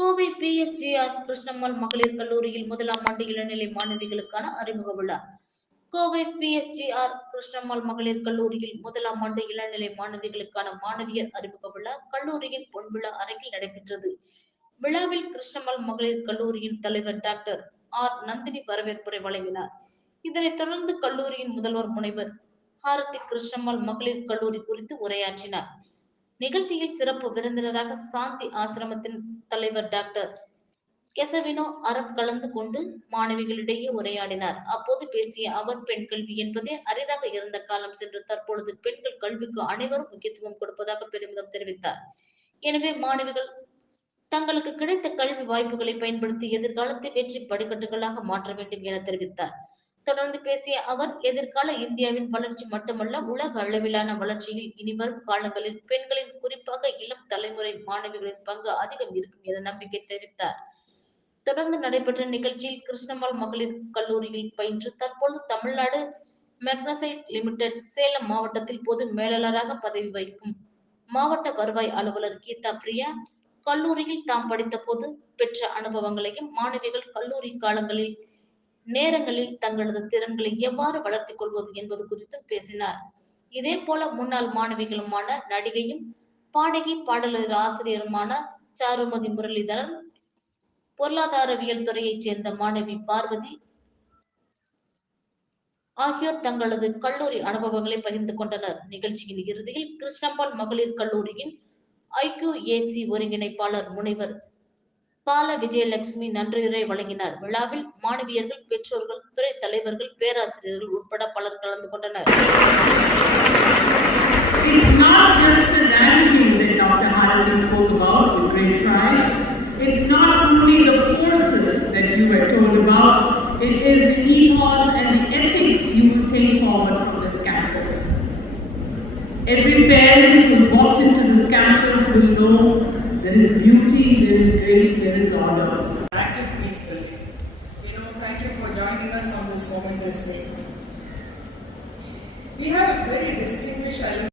Kovai PSGR Krishnammal மகளிர் கல்லூரியில் முதலாம் ஆண்டு இளநிலை மாணவிகளுக்கான அறிமுக விழா கோவை பிஎஸ்ஜிஆர் கிருஷ்ணம்மாள் மகளிர் கல்லூரியில் முதலாம் ஆண்டு இளநிலை மாணவிகளுக்கான மாணவியர் அறிமுக விழா கல்லூரியின் பொன்விழா அரங்கில் நடைபெற்றது விழாவில் கிருஷ்ணம்மாள் மகளிர் கல்லூரியின் தலைவர் டாக்டர் ஆர் நந்தினி வரவேற்புரை வழங்கினார் இதனைத் தொடர்ந்து கல்லூரியின் முதல்வர் முனைவர் ஹாரதி கிருஷ்ணம்மாள் மகளிர் கல்லூரி குறித்து உரையாற்றினார் நிகழ்ச்சியில் சிறப்பு விருந்தினராக சாந்தி ஆசிரமத்தின் தலைவர் டாக்டர் கெசவினோ அறம் கலந்து கொண்டு மாணவிகளிடையே உரையாடினார் அப்போது பேசிய அவர் பெண் கல்வி என்பதே அரிதாக இருந்த காலம் சென்று தற்பொழுது பெண்கள் கல்விக்கு அனைவரும் முக்கியத்துவம் கொடுப்பதாக பெருமிதம் தெரிவித்தார் எனவே மாணவிகள் தங்களுக்கு கிடைத்த கல்வி வாய்ப்புகளை பயன்படுத்தி எதிர்காலத்தை வெற்றி படிக்கட்டுகளாக மாற்ற வேண்டும் என தெரிவித்தார் தொடர்ந்து பேசிய அவர் எதிர்கால இந்தியாவின் வளர்ச்சி மட்டுமல்ல உலக அளவிலான வளர்ச்சியில் இனிவரும் காலங்களில் பெண்களின் குறிப்பாக இளம் தலைமுறை மாணவிகளின் பங்கு அதிகம் இருக்கும் என நம்பிக்கை தெரிவித்தார் தொடர்ந்து நடைபெற்ற நிகழ்ச்சியில் கிருஷ்ணம்மாள் மகளிர் கல்லூரியில் பயின்று தற்போது தமிழ்நாடு மெக்னசைட் லிமிடெட் சேலம் மாவட்டத்தில் பொது மேலாளராக பதவி வகிக்கும் மாவட்ட வருவாய் அலுவலர் கீதா பிரியா கல்லூரியில் தாம் படித்த போது பெற்ற அனுபவங்களையும் மாணவிகள் கல்லூரி காலங்களில் நேரங்களில் தங்களது திறன்களை எவ்வாறு வளர்த்திக் கொள்வது என்பது குறித்து பேசினார் இதே போல முன்னாள் மாணவிகளுமான நடிகையும் பாடகி பாடலர் ஆசிரியருமான சாருமதி முரளிதரன் பொருளாதாரவியல் துறையைச் சேர்ந்த மாணவி பார்வதி ஆகியோர் தங்களது கல்லூரி அனுபவங்களை பகிர்ந்து கொண்டனர் நிகழ்ச்சியின் இறுதியில் கிருஷ்ணம்பாள் மகளிர் கல்லூரியின் ஏசி ஒருங்கிணைப்பாளர் முனைவர் It's not just the language that Dr. Harathi spoke about with great pride. It's not only the courses that you were told about, it is the ethos and the ethics you will take forward from this campus. Every parent who's walked into this campus will know there is beauty. joining us on this momentous day. We have a very distinguished alumni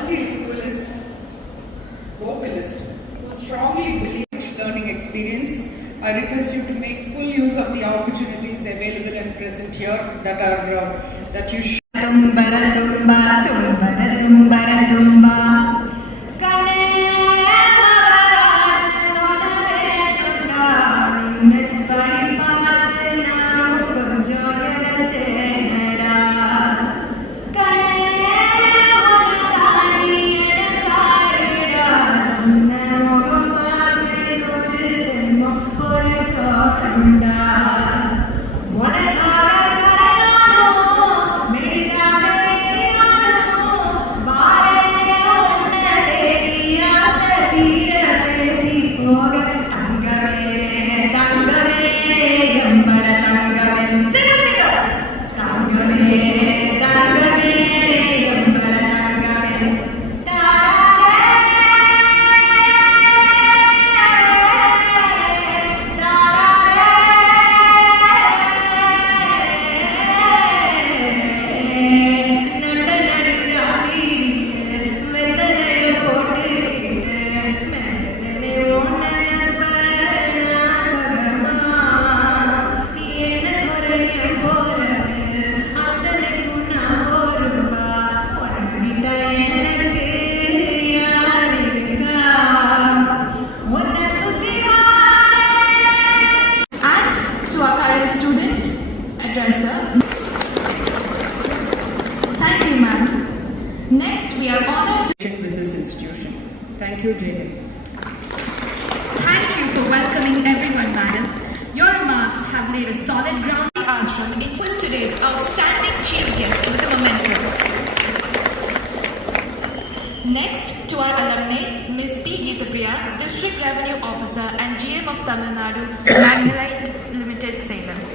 multilingualist vocalist who strongly believes learning experience. I request you to make full use of the opportunities available and present here that are uh, that you should. Ananda Thank you, Jaden. Thank you for welcoming everyone, madam. Your remarks have laid a solid ground for ashram. It was today's outstanding chief guest with a memento. Next to our alumnae, Ms. P. Geetapriya, District Revenue Officer and GM of Tamil Nadu, Magnolite Limited, Salem.